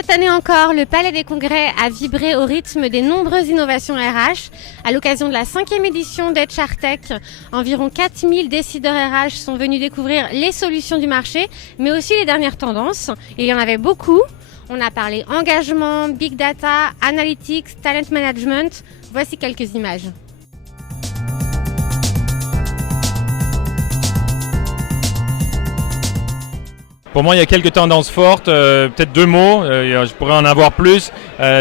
Cette année encore, le Palais des Congrès a vibré au rythme des nombreuses innovations RH. À l'occasion de la 5e édition d'HR Tech, environ 4000 décideurs RH sont venus découvrir les solutions du marché, mais aussi les dernières tendances. Il y en avait beaucoup. On a parlé engagement, big data, analytics, talent management. Voici quelques images. Pour moi, il y a quelques tendances fortes, peut-être deux mots, je pourrais en avoir plus.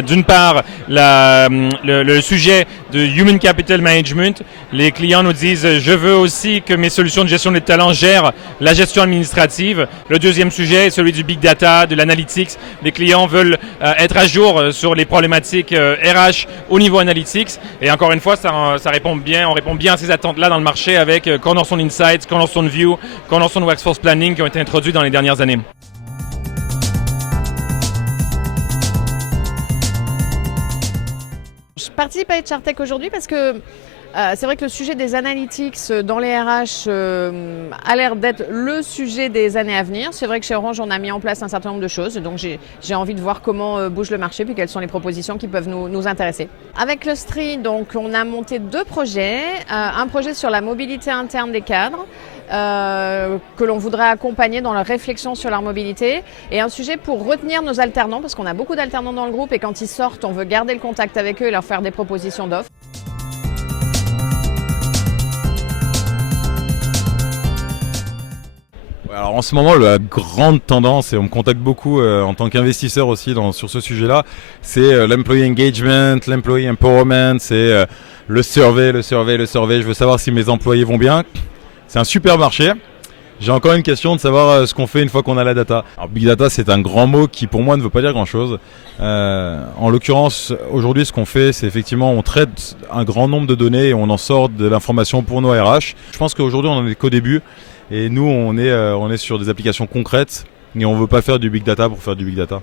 D'une part, le sujet de Human Capital Management. Les clients nous disent « Je veux aussi que mes solutions de gestion des talents gèrent la gestion administrative ». Le deuxième sujet est celui du Big Data, de l'Analytics. Les clients veulent être à jour sur les problématiques RH au niveau Analytics. Et encore une fois, ça répond bien, on répond bien à ces attentes-là dans le marché avec Condorcet Insights, Condorcet View, Condorcet Workforce Planning qui ont été introduits dans les dernières années. Je participe à HR Tech aujourd'hui parce que c'est vrai que le sujet des analytics dans les RH a l'air d'être le sujet des années à venir. C'est vrai que chez Orange, on a mis en place un certain nombre de choses. Donc j'ai envie de voir comment bouge le marché puis quelles sont les propositions qui peuvent nous intéresser. Avec Lustry, donc, on a monté deux projets. Un projet sur la mobilité interne des cadres que l'on voudrait accompagner dans leur réflexion sur leur mobilité et un sujet pour retenir nos alternants parce qu'on a beaucoup d'alternants dans le groupe et quand ils sortent, on veut garder le contact avec eux et leur faire des propositions d'offres. Alors en ce moment, la grande tendance, et on me contacte beaucoup en tant qu'investisseur aussi sur ce sujet-là, c'est l'employee engagement, l'employee empowerment, c'est le survey, je veux savoir si mes employés vont bien. C'est un super marché. J'ai encore une question de savoir ce qu'on fait une fois qu'on a la data. Alors Big Data, c'est un grand mot qui pour moi ne veut pas dire grand-chose. En l'occurrence, aujourd'hui, ce qu'on fait, c'est effectivement on traite un grand nombre de données et on en sort de l'information pour nos RH. Je pense qu'aujourd'hui, on n'en est qu'au début. Et nous, on est sur des applications concrètes et on ne veut pas faire du Big Data pour faire du Big Data.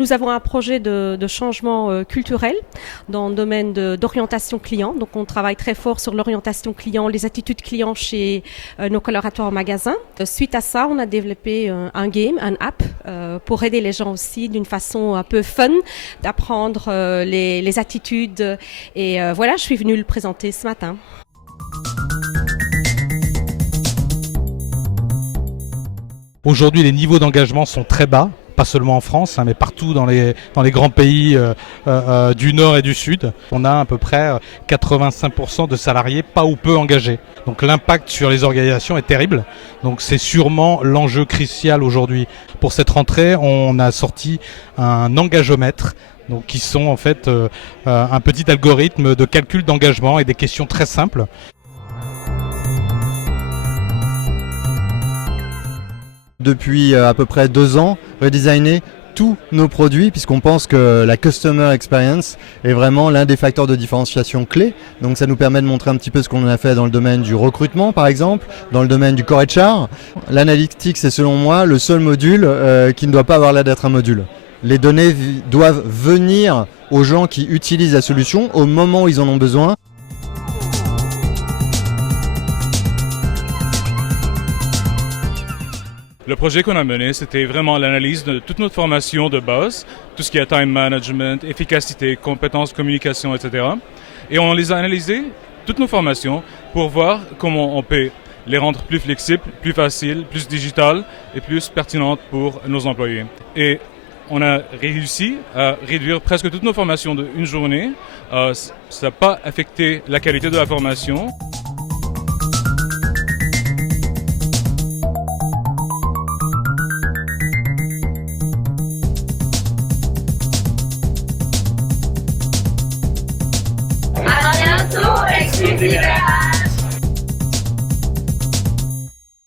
Nous avons un projet de changement culturel dans le domaine d'orientation client. Donc, on travaille très fort sur l'orientation client, les attitudes clients chez nos collaborateurs en magasin. Suite à ça, on a développé un game, un app, pour aider les gens aussi d'une façon un peu fun, d'apprendre les attitudes. Et voilà, je suis venue le présenter ce matin. Aujourd'hui, les niveaux d'engagement sont très bas. Pas seulement en France, mais partout dans les grands pays du Nord et du Sud. On a à peu près 85% de salariés pas ou peu engagés. Donc l'impact sur les organisations est terrible. Donc c'est sûrement l'enjeu crucial aujourd'hui. Pour cette rentrée, on a sorti un engagomètre. Donc qui sont en fait un petit algorithme de calcul d'engagement et des questions très simples. Depuis à peu près 2 ans, redesigner tous nos produits puisqu'on pense que la customer experience est vraiment l'un des facteurs de différenciation clés. Donc ça nous permet de montrer un petit peu ce qu'on a fait dans le domaine du recrutement par exemple, dans le domaine du core HR. L'analytics est selon moi le seul module qui ne doit pas avoir l'air d'être un module. Les données doivent venir aux gens qui utilisent la solution au moment où ils en ont besoin. Le projet qu'on a mené, c'était vraiment l'analyse de toute notre formation de base, tout ce qui est time management, efficacité, compétences, communication, etc. Et on les a analysées, toutes nos formations, pour voir comment on peut les rendre plus flexibles, plus faciles, plus digitales et plus pertinentes pour nos employés. Et on a réussi à réduire presque toutes nos formations d'une journée. Ça n'a pas affecté la qualité de la formation. À bientôt, exclusivement.